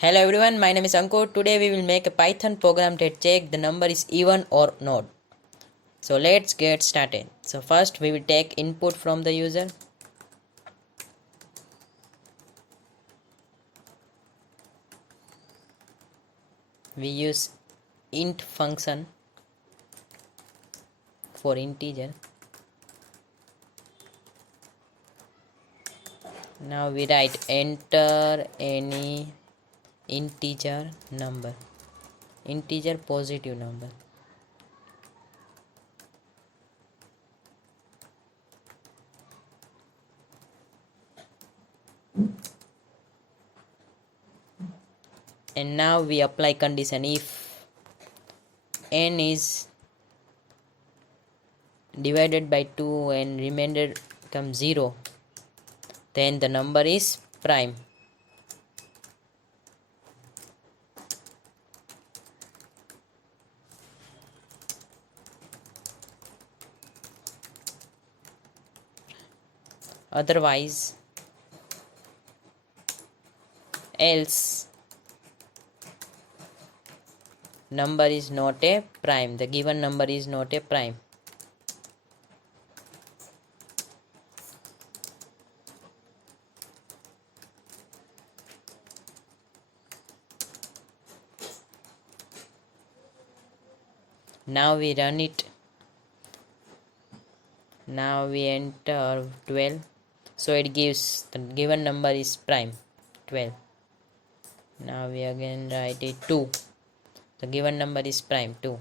Hello everyone, my name is Ankur. Today we will make a Python program to check the number is even or not. So let's get started. So first we will take input from the user. We use int function for integer. Now we write enter any integer number, integer positive number. And now we apply condition. If n is divided by 2 and remainder becomes 0, then the number is prime. Otherwise, else number is not a prime. The given number is not a prime. Now we run it. Now we enter 12. So it gives the given number is prime 12. Now we again write it 2. The given number is prime 2.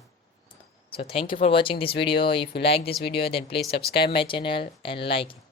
So thank you for watching this video. If you like this video, then please subscribe my channel and like it.